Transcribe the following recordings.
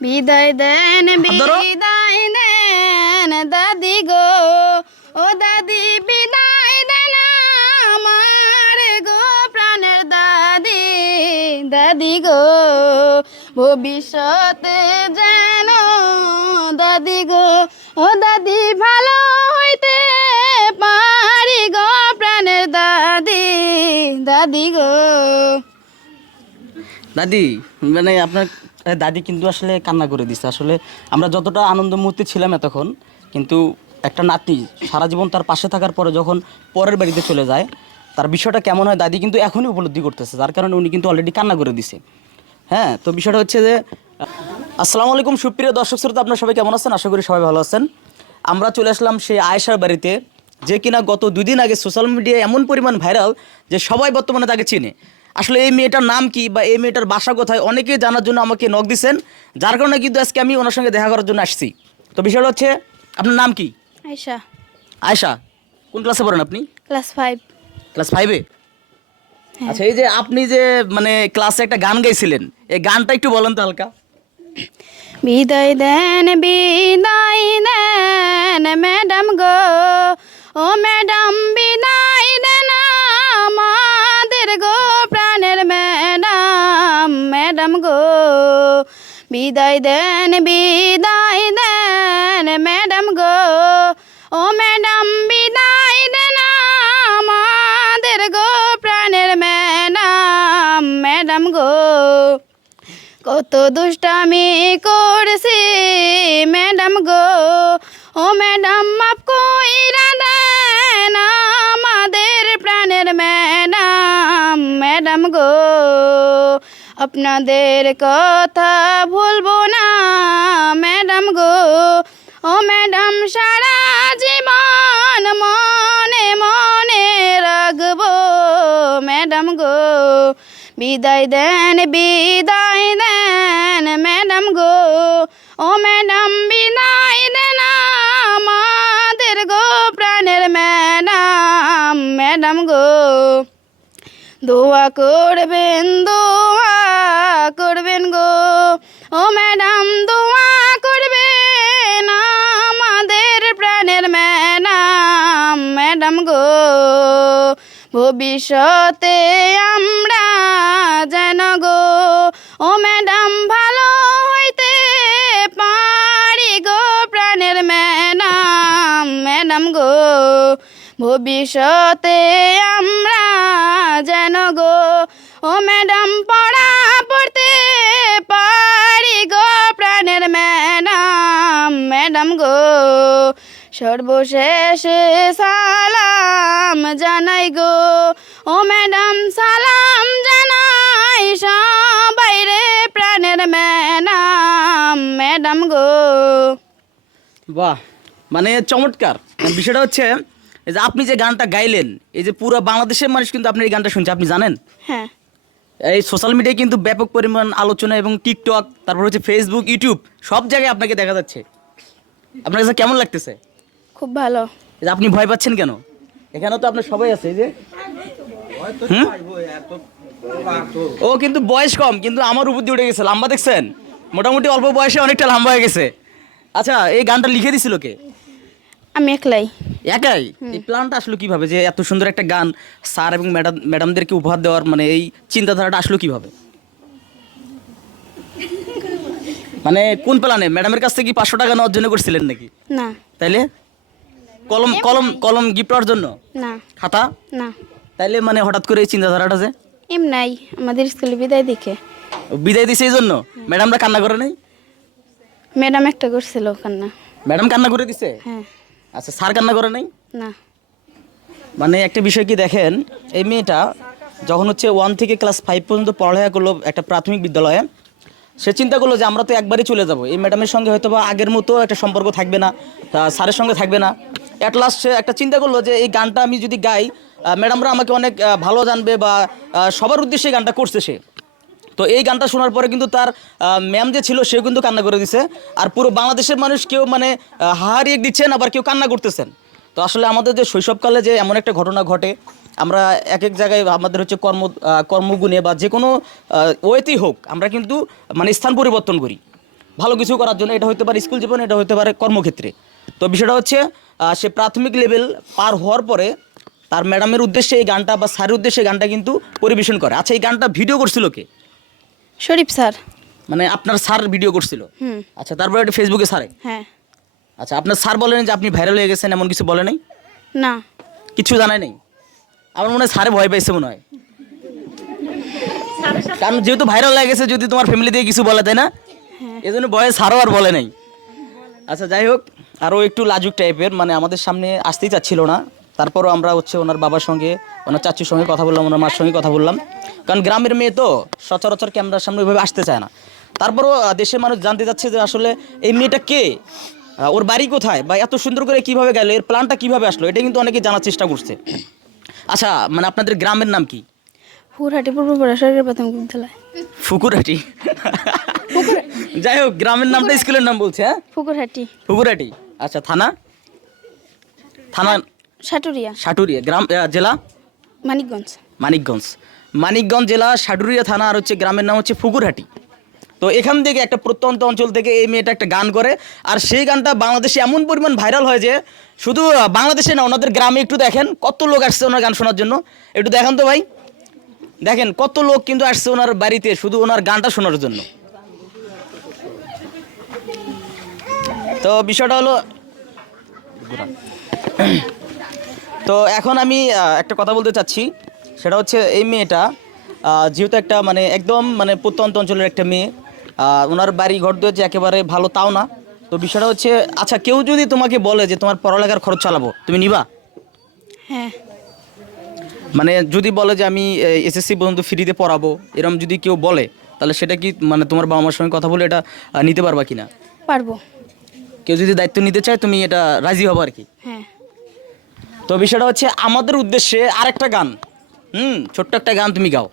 বিদায় দেন। বিদায় দেন দাদি গো। ও দাদি বিদায় দেন আমার গো প্রাণের দাদি। দাদি গো ভবিষ্যতে যেন দাদি গো ও দাদি ভালো হইতে পারি গো প্রাণের দাদি। দাদি গো। দাদি মানে আপনার দাদি কিন্তু আসলে কান্না করে দিছে। আসলে আমরা যতটা আনন্দ মুহূর্তে ছিলাম এতক্ষণ, কিন্তু একটা নাতি সারা জীবন তার পাশে থাকার পরে যখন পরের বাড়িতে চলে যায়, তার বিষয়টা কেমন হয় দাদি কিন্তু এখনই উপলব্ধি করতেছে, যার কারণে উনি কিন্তু অলরেডি কান্না করে দিছে। হ্যাঁ তো বিষয়টা হচ্ছে যে, আসসালামু আলাইকুম সুপ্রিয় দর্শক শ্রোতা, আপনারা সবাই কেমন আছেন? আশা করি সবাই ভালো আছেন। আমরা চলে আসলাম সেই আয়েশার বাড়িতে, যে কিনা গত দুদিন আগে সোশ্যাল মিডিয়ায় এমন পরিমাণ ভাইরাল যে সবাই বর্তমানে তাকে চিনে। আসলে এই মেয়েটার নাম কি বা এই মেয়েটার বাসা কোথায়? অনেকেই জানার জন্য আমাকে নক দিছেন। যার কারণে কিন্তু আজকে আমি ওনার সঙ্গে দেখা করার জন্য আসছি। তো বিষয়টা হচ্ছে আপনার নাম কি? আয়সা আয়েশা কোন ক্লাসে পড়েন আপনি? ক্লাস ফাইভ ক্লাস ফাইভে আচ্ছা এই যে আপনি যে মানে ক্লাসে একটা গান গাইছিলেন এই গানটা একটু বলেন তো হালকা। বিদায় দেন বিদায় দেন ম্যাডাম গো ও ম্যাডাম বিদায় দেন বিদায় দেন ম্যাডাম গো ও ম্যাডাম বিদায় দেন আমাদের গো প্রাণের ম্যাডাম ম্যাডাম গো কত দুষ্টামি করছি ম্যাডাম গো ও ম্যাডাম মাফ কইরা দেন আমাদের প্রাণের ম্যাডাম ম্যাডাম গো আপনাদের কথা ভুলবো না, ম্যাডাম গো। ও ম্যাডাম, সারা জীবন মনে মনে রাখব, ম্যাডাম গো। বিদায় দেন বিদায় দেন, ম্যাডাম গো। ও ম্যাডাম, বিদায় দেন আমাদের গো প্রাণের ম্যাডাম ম্যাডাম গো। দোয়া করবেন দোয়া ও ম্যাডাম, দোয়া করবেন আমাদের প্রাণের ম্যাডাম। ম্যাডাম গো, ভবিষ্যতে আমরা যেন গো, ও ম্যাডাম ভালো হইতে পারি গো প্রাণের ম্যাডাম। ম্যাডাম গো, ভবিষ্যতে আমরা যেন গো, ও সর্বশেষে সালাম জানাই গো। ও ম্যাডাম সালাম জানাই সবাই রে প্রাণের ম্যাডাম ম্যাডাম গো। বাহ মানে চমৎকার। বিষয়টা হচ্ছে এই যে আপনি যে গানটা গাইলেন এই যে পুরো বাংলাদেশের মানুষ কিন্তু আপনার এই গানটা শুনছে আপনি জানেন? হ্যাঁ। এই সোশ্যাল মিডিয়ায় কিন্তু ব্যাপক পরিমাণ আলোচনা এবং টিকটক তারপর হচ্ছে ফেসবুক ইউটিউব সব জায়গায় আপনাকে দেখা যাচ্ছে। আপনার কাছে কেমন লাগতেছে? খুব ভালো। আপনি ভয় পাচ্ছেন কেন? এখানে তো আপনার সবাই আছে যে। ও কিন্তু বয়স কম কিন্তু আমার উপর দিয়ে উঠে গেছে লম্বা দেখছেন? মোটামুটি অল্প বয়সে অনেকটা লম্বা হয়ে গেছে। আচ্ছা এই গানটা লিখে দিছিল কে? আমি একলাই। একাই? এই প্ল্যানটা আসলো কীভাবে যে এত সুন্দর একটা গান স্যার এবং ম্যাডাম ম্যাডামদেরকে উপহার দেওয়ার মানে এই চিন্তাধারাটা আসলো কীভাবে? মানে কোন প্ল্যানে ম্যাডামের কাছ থেকে কি পাঁচশো টাকা নেওয়ার জন্য করছিলেন নাকি? না। তাইলে? কলম কলম কলম গিফট হওয়ার জন্য? না। খাতা? না। তাইলে মানে হঠাৎ করে এই চিন্তাধারাটা যে? এম নাই আমাদের স্কুলে বিদায় দেখে বিদায় দিছে এই জন্য? ম্যাডামরা কান্না করে নাই? ম্যাডাম একটা করছিল কান্না। ম্যাডাম কান্না করে দিছে? হ্যাঁ। আচ্ছা স্যার কান্না করে নাই? না। মানে একটা বিষয় কি দেখেন এই মেয়েটা যখন হচ্ছে ওয়ান থেকে ক্লাস ফাইভ পর্যন্ত পড়ালেখা করল একটা প্রাথমিক বিদ্যালয়ে সে চিন্তা করল যে আমরা তো একবারই চলে যাব। এই ম্যাডামের সঙ্গে হয়তো বা আগের মতো একটা সম্পর্ক থাকবে না স্যারের সঙ্গে থাকবে না। অ্যাট লাস্ট সে একটা চিন্তা করল যে এই গানটা আমি যদি গাই ম্যাডামরা আমাকে অনেক ভালো জানবে বা সবার উদ্দেশ্যে গানটা করছে সে। তো এই গানটা শোনার পরে কিন্তু তার ম্যাম যে ছিল সেও কিন্তু কান্না করে দিছে। আর পুরো বাংলাদেশের মানুষ কেউ মানে হাহারিয়ে দিচ্ছেন, আবার কেউ কান্না করতেছেন। তো আসলে আমাদের যে শৈশবকালে যে এমন একটা ঘটনা ঘটে আমরা এক এক জায়গায় আমাদের হচ্ছে কর্ম কর্মগুণে বা যে কোনো ওয়েতেই হোক আমরা কিন্তু মানে স্থান পরিবর্তন করি। ভালো কিছু করার জন্য এটা হতে পারে স্কুল জীবন এটা হতে পারে কর্মক্ষেত্রে। তো বিষয়টা হচ্ছে সে প্রাথমিক লেভেল পার হওয়ার পরে তার ম্যাডামের উদ্দেশ্যে এই গানটা বা স্যারের উদ্দেশ্যে গানটা কিন্তু পরিবেশন করে। আচ্ছা এই গানটা ভিডিও করছিল কে? শরীফ স্যার। মানে আপনার স্যার ভিডিও করছিল? আচ্ছা তারপরে এটা ফেসবুকে সারে? হ্যাঁ। আচ্ছা আপনার স্যার বলেন যে আপনি ভাইরাল হয়ে গেছেন এমন কিছু বলে নাই? না। কিছু জানায় নাই? আমার মনে হয় স্যারে ভয় পাইছে মনে হয়। কারণ যেহেতু ভাইরাল হয়ে গেছে যদি তোমার ফ্যামিলি দিয়ে কিছু বলে তাই না? হ্যাঁ। এই জন্য ভয়ে স্যারও আর বলে নাই। আচ্ছা যাই হোক আরও একটু লাজুক টাইপের মানে আমাদের সামনে আসতেই চাচ্ছিল না। তারপরও আমরা হচ্ছে ওনার বাবার সঙ্গে ওনার চাচির সঙ্গে কথা বললাম ওনার মার সঙ্গে কথা বললাম। কারণ গ্রামের মেয়ে তো সচরাচর ক্যামেরার সামনে ওইভাবে আসতে চায় না। তারপরও দেশের মানুষ জানতে চাচ্ছে যে আসলে এই মেয়েটা কে? ওর বাড়ি কোথায়? বা এত সুন্দর করে কীভাবে গেল? এর প্ল্যানটা কীভাবে আসলো? এটা কিন্তু অনেকে জানার চেষ্টা করছে। আচ্ছা মানে আপনাদের গ্রামের নাম কি? ফুরহাটি পূর্বপাড়া সরকারি প্রাথমিক বিদ্যালয়। ফুকুরহাটি? যাই হোক গ্রামের নামটা স্কুলের নাম বলছে হ্যাঁ? ফুকুরহাটি। ফুকুরহাটি। আচ্ছা থানা? থানা সাটুরিয়া। সাটুরিয়া গ্রাম জেলা? মানিকগঞ্জ। মানিকগঞ্জ। মানিকগঞ্জ জেলা সাটুরিয়া থানা আর হচ্ছে গ্রামের নাম হচ্ছে ফুকুরহাটি। তো এখান থেকে একটা প্রত্যন্ত অঞ্চল থেকে এই মেয়েটা একটা গান করে। আর সেই গানটা বাংলাদেশে এমন পরিমাণ ভাইরাল হয় যে, শুধু বাংলাদেশে না, ওনাদের গ্রামে একটু দেখেন কত লোক আসছে ওনার গান শোনার জন্য। একটু দেখান তো ভাই। দেখেন কত লোক কিন্তু আসছে ওনার বাড়িতে শুধু ওনার গানটা শোনার জন্য। তো বিষয়টা হলো, তো এখন আমি একটা কথা বলতে চাচ্ছি। সেটা হচ্ছে এই মেয়েটা যেহেতু একটা মানে একদম মানে প্রত্যন্ত অঞ্চলের একটা মেয়ে আহ, ওনার বাড়ি ঘর দিয়ে যে একেবারে ভালো তাও না। তো বিষয়টা হচ্ছে আচ্ছা কেউ যদি তোমাকে বলে যে তোমার পড়ালেখার খরচ চালাবো তুমি নিবা? হ্যাঁ। মানে যদি বলে যে আমি এসএসসি পর্যন্ত ফ্রিতে পড়াবো এরকম যদি কেউ বলে তাহলে সেটা কি মানে তোমার বাবা মার সঙ্গে কথা বলে এটা নিতে পারবা কিনা? পারব। কেউ যদি দায়িত্ব নিতে চায় তুমি এটা রাজি হব আর কি? হ্যাঁ। তো বিষয়টা হচ্ছে আমাদের উদ্দেশ্যে আরেকটা গান। হুম ছোট্ট একটা গান তুমি গাও।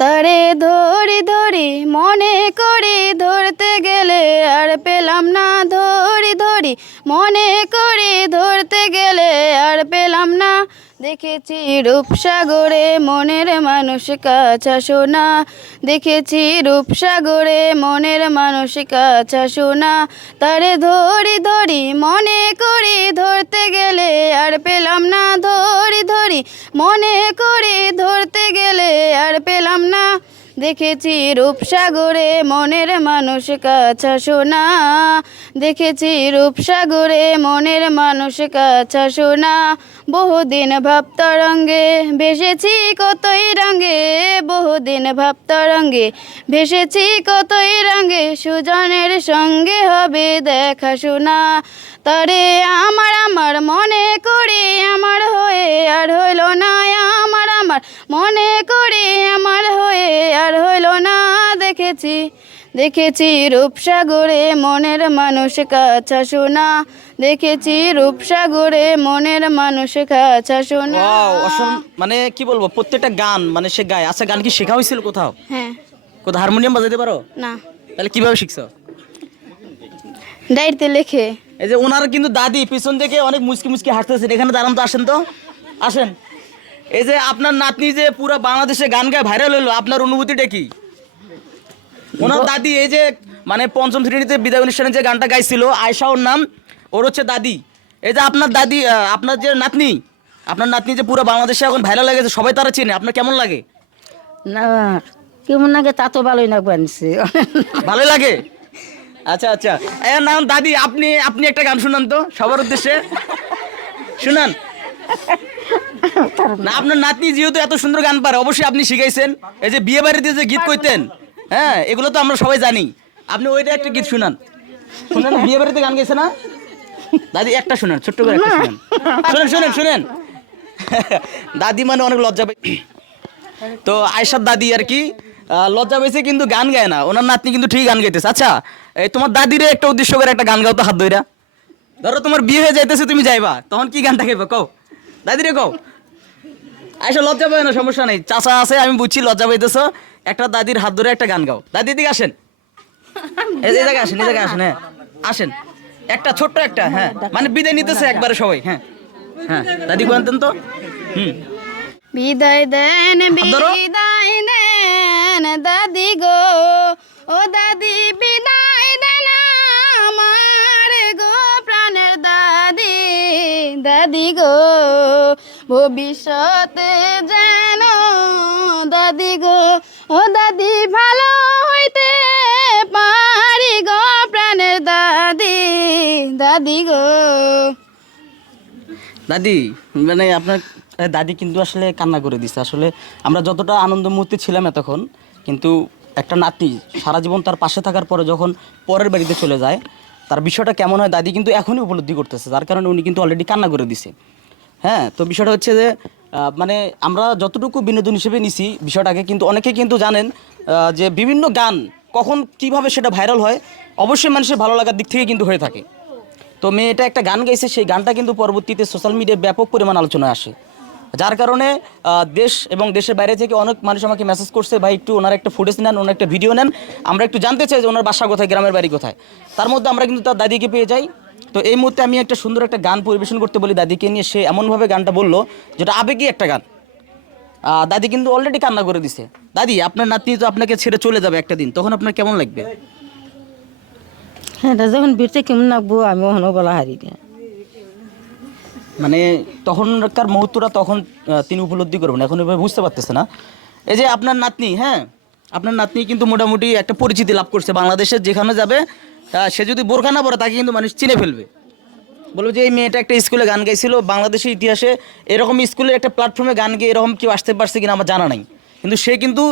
তারে ধরি ধরি, মনে করি ধরতে গেলে আর পেলাম না, ধরি ধরি, মনে করি ধরতে গেলে আর পেলাম না। দেখেছি রূপসাগরে মনের মানুষ কাছা সোনা। দেখেছি রূপসাগরে মনের মানুষ কাছা সোনা। তারে ধরি ধরি মনে করি ধরতে গেলে আর পেলাম না, ধরি ধরি মনে করি ধরতে গেলে আর পেলাম না। দেখেছি রূপসাগরে মনের মানুষ কাছা সোনা। দেখেছি রূপসাগরে মনের মানুষ কাছা সোনা। বহুদিন ভাবতরঙ্গে ভেসেছি কতই রঙে বহুদিন ভাবতরঙ্গে ভেসেছি কতই রঙে সুজনের সঙ্গে হবে দেখা শোনা। তারে আমার আমার মনে করে আমার হয়ে আর হইল না। আমার আমার মনে করে আমার হয়ে আর হইল না। দেখেছি দেখেছি রূপসাগরে মনের মানুষ কাছা শোনা দেখেছি রূপসাগরে মনের মানুষ কাছা শোনা মানে কি বলব প্রত্যেকটা গান মানে সে গায়। আচ্ছা গান কি শেখা হয়েছিল কোথাও? হ্যাঁ। কোথাও হারমোনিয়াম বাজাতে পারো? না। তাহলে কীভাবে শিখছো? ডায়েরিতে লেখে। এই যে ওনার কিন্তু দাদি পিছন থেকে অনেক মুচকি মুচকি হাঁটতেছেন এখানে দাঁড়ান তো আসেন তো। আসেন। এই যে আপনার নাতনি যে পুরো বাংলাদেশে গান গায়ে ভাইরাল হলো আপনার অনুভূতিটা কি? ওনার দাদি এই যে মানে পঞ্চম শ্রেণীতে বিদায় অনুষ্ঠানে যে গানটা গাইছিল আয়সা ওর নাম ওর হচ্ছে দাদি। এই যে আপনার দাদি আপনার যে নাতনি আপনার নাতনি যে পুরো বাংলাদেশে এখন ভাইরাল হয়ে গেছে সবাই তারা চেনে। আপনার কেমন লাগে? না কেমন লাগে তা তো ভালোই না বানছে ভালো লাগে? আচ্ছা আচ্ছা। এর নাম দাদি, আপনি আপনি একটা গান শুনান তো, সবার উদ্দেশ্যে। শুনান। না, আপনার নাতনি যেহেতু এত সুন্দর গান পারে, অবশ্যই আপনি শিখাইছেন। এই যে বিয়ে বাড়িতে যে গীত কইতেন হ্যাঁ এগুলো তো আমরা সবাই জানি। আপনি ওইটা একটা গীত শুনান। শুনেন, বিয়ে বাড়িতে গান গেছে না? দাদি, একটা শুনেন, ছোট্ট করে একটা শুনেন। শুনেন শুনেন শুনেন। দাদি মানে অনেক লজ্জা পাই তো আয়সার দাদি আর কি লজ্জা পেয়েছে কিন্তু গান গায় না। ওনার নাতনি কিন্তু ঠিক গান গাইতেছে। আচ্ছা এই তোমার দাদিরে একটা উদ্দেশ্য করে একটা গান গাও তো হাত ধইরা। ধরো তোমার বিয়ে হয়ে যাইতেছে তুমি যাইবা। তখন কি গানটা গাইবা? কও। দাদিরে কও। আয়সা লজ্জা পায় না সমস্যা নেই। চাচা আছে আমি বুঝছি লজ্জা পাইতেছো। একটা দাদির হাত ধরে একটা গান গাও। দাদি দিকে আসেন। এই জায়গায় আসেন এই জায়গায় আসেন হ্যাঁ। আসেন। একটা ছোট্ট একটা হ্যাঁ। মানে বিদায় নিতেছে একবারে সবাই হ্যাঁ। হ্যাঁ। দাদি কোয়ান্তেন তো? হুম। বিদায় দেন ধরো। বিদায় দেন। দাদি গো, ও দাদি বিদায় দেন আমার গো প্রাণের দাদি দাদি গো, ভবিষ্যতে যেন দাদি গো, ও দাদি ভালো হইতে পারি গো প্রাণের দাদি দাদি গো। দাদি মানে আপনার দাদি কিন্তু আসলে কান্না করে দিছে। আসলে আমরা যতটা আনন্দ মুহূর্তে ছিলাম এতক্ষণ কিন্তু একটা নাতি সারা জীবন তার পাশে থাকার পরে যখন পরের বাড়িতে চলে যায়, তার বিষয়টা কেমন হয় দাদি কিন্তু এখনই উপলব্ধি করতেছে, যার কারণে উনি কিন্তু অলরেডি কান্না করে দিছে। হ্যাঁ তো বিষয়টা হচ্ছে যে মানে আমরা যতটুকু বিনোদন হিসেবে নিছি, বিষয়টাকে কিন্তু অনেকে কিন্তু জানেন যে বিভিন্ন গান কখন কীভাবে সেটা ভাইরাল হয়, অবশ্যই মানুষের ভালো লাগার দিক থেকে কিন্তু হয়ে থাকে। তো মেয়েটা একটা গান গাইছে, সেই গানটা কিন্তু পরবর্তীতে সোশ্যাল মিডিয়ায় ব্যাপক পরিমাণ আলোচনায় আসে। যার কারণে দেশ এবং দেশের বাইরে থেকে অনেক মানুষ আমাকে মেসেজ করছে, ভাই, একটু ওনার একটা ফুটেজ নেন, ওনার একটা ভিডিও নেন। আমরা একটু জানতে চাই যে ওনার বাসা কোথায়, গ্রামের বাড়ি কোথায়? তার মধ্যে আমরা কিন্তু তার দাদিকে পেয়ে যাই। তো এই মুহূর্তে আমি একটা সুন্দর একটা গান পরিবেশন করতে বলি দাদিকে নিয়ে। সে এমনভাবে গানটা বলল, যেটা আবেগী একটা গান। দাদি কিন্তু অলরেডি কান্না করে দিছে। দাদি, আপনার নাতনি তো আপনাকে ছেড়ে চলে যাবে একটা দিন, তখন আপনার কেমন লাগবে? হ্যাঁ যখন বিরতে কেমন লাগবো, আমি ওখানে বলা হারি মানে তখনকার মুহূর্তটা তখন তিনি উপলব্ধি করবেন। এখন এভাবে বুঝতে পারতেছে না। এই যে আপনার নাতনি হ্যাঁ? আপনার নাতনি কিন্তু মোটামুটি একটা পরিচিতি লাভ করছে। বাংলাদেশের যেখানে যাবে সে যদি বোরখা না তাকে কিন্তু মানুষ চিনে ফেলবে। বলব যে এই মেয়েটা একটা স্কুলে গান গাইছিল বাংলাদেশের ইতিহাসে এরকম স্কুলের একটা প্ল্যাটফর্মে গান গিয়ে এরকম কেউ আসতে পারছে কিনা আমার জানা নাই। কিন্তু সে কিন্তু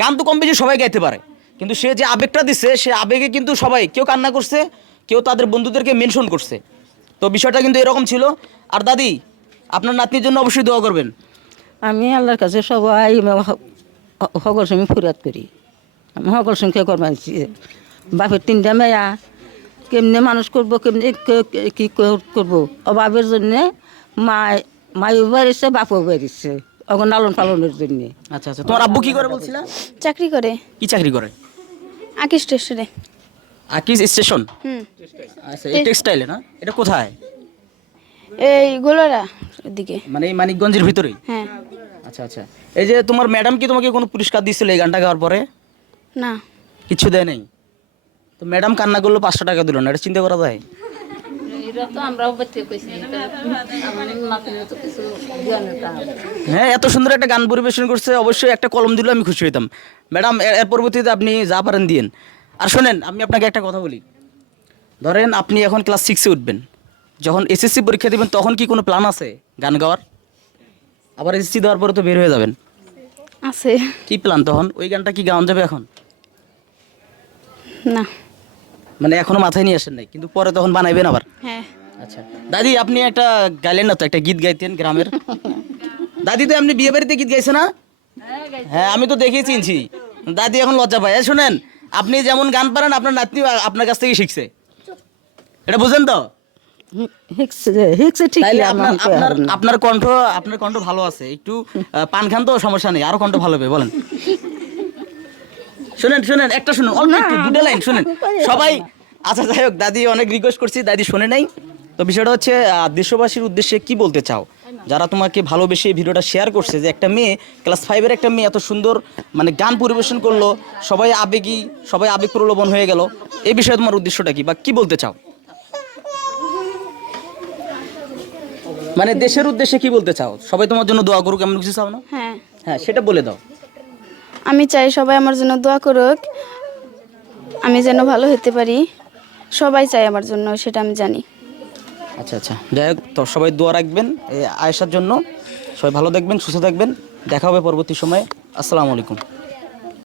গান তো কম বেশি সবাই গাইতে পারে। কিন্তু সে যে আবেগটা দিছে সে আবেগে কিন্তু সবাই, কেউ কান্না করছে, কেউ তাদের বন্ধুদেরকে মেনশন করছে। তো বিষয়টা কিন্তু এরকম ছিল। আর দাদি আপনার নাতনির জন্য অবশ্যই দোয়া করবেন। আমি আল্লাহর কাছে সবাই সকল সময় ফুরাত করি। আমি সকল সঙ্গে করবাইছি বাপের তিনটা মেয়া কেমনে মানুষ করব কেমনে কে- কে- কি কর- করব? অভাবের জন্যে মা মায়ও বেড়েছে বাপও বেড়েছে অগন লালন পালনের জন্যে। আচ্ছা আচ্ছা। তোমার আব্বু কি করে বলছিলা? চাকরি করে। কি চাকরি করে? স্টেশনে। আকিস স্টেশন? আচ্ছা এই টেক্সটাইলে না? এটা কোথায়? এই গোলারা ওদিকে। মানে এই মানিকগঞ্জের ভিতরেই হ্যাঁ। আচ্ছা আচ্ছা। এই যে তোমার ম্যাডাম কি তোমাকে কোনো পুরস্কার দিয়েছিল এই গানটা গাওয়ার পরে? না। কিছু দেয় নাই? তো ম্যাডাম কান্না করল পাঁচশো টাকা দিল না এটা চিন্তা করা যায়? হ্যাঁ এত সুন্দর একটা গান পরিবেশন করছে অবশ্যই একটা কলম দিলে আমি খুশি হইতাম। ম্যাডাম এর এর পরবর্তীতে আপনি যা পারেন দিয়েন। আর শোনেন আমি আপনাকে একটা কথা বলি। ধরেন আপনি এখন ক্লাস সিক্সে উঠবেন। যখন এসএসসি পরীক্ষা দিবেন তখন কি কোনো প্ল্যান আছে গান গাওয়ার? আবার এসএসসি দেওয়ার পরে তো বের হয়ে যাবেন। আছে। কি প্ল্যান তখন? ওই গানটা কি গাওয়ান যাবে এখন? না। মানে এখনও মাথায় নিয়ে আসেন নাই কিন্তু পরে তখন বানাইবেন আবার। হ্যাঁ। আচ্ছা। দাদি আপনি একটা গাইলেন না তো একটা গীত গাইতেন গ্রামের? দাদি তো আপনি বিয়ে বাড়িতে গীত গাইছে না? হ্যাঁ আমি তো দেখেই চিনছি। দাদি এখন লজ্জা পায়। শুনেন আপনি যেমন গান পারেন আপনার নাতনি আপনার কাছ থেকে শিখছে। এটা বুঝেন তো? আপনার কণ্ঠ আপনার কণ্ঠ ভালো আছে। একটু পান খান তো সমস্যা নেই আরও কণ্ঠ ভালো হবে বলেন। শুনেন শুনেন একটা শুনুন অল্প একটু দুটো লাইন শুনেন। সবাই আচ্ছা যাই হোক দাদি অনেক রিকোয়েস্ট করছি দাদি শুনে নাই। তো বিষয়টা হচ্ছে দেশবাসীর উদ্দেশ্যে কি বলতে চাও? যারা তোমাকে ভালোবেসে ভিডিওটা শেয়ার করছে যে একটা মেয়ে ক্লাস ফাইভের একটা মেয়ে এত সুন্দর মানে গান পরিবেশন করল সবাই আবেগী সবাই আবেগ প্রলোভন হয়ে গেল এই বিষয়ে তোমার উদ্দেশ্যটা কি বা কি বলতে চাও? মানে দেশের উদ্দেশ্যে কি বলতে চাও? সবাই তোমার জন্য দোয়া করুক এমন কিছু চাও না? হ্যাঁ। হ্যাঁ সেটা বলে দাও। আমি চাই সবাই আমার জন্য দোয়া করুক আমি যেন ভালো হতে পারি। সবাই চাই আমার জন্য সেটা আমি জানি। আচ্ছা আচ্ছা। যাই হোক, তো সবাই দোয়া রাখবেন এই আয়েশার জন্য। সবাই ভালো দেখবেন, সুস্থ থাকবেন দেখা হবে পরবর্তী সময়ে। আসসালামু আলাইকুম।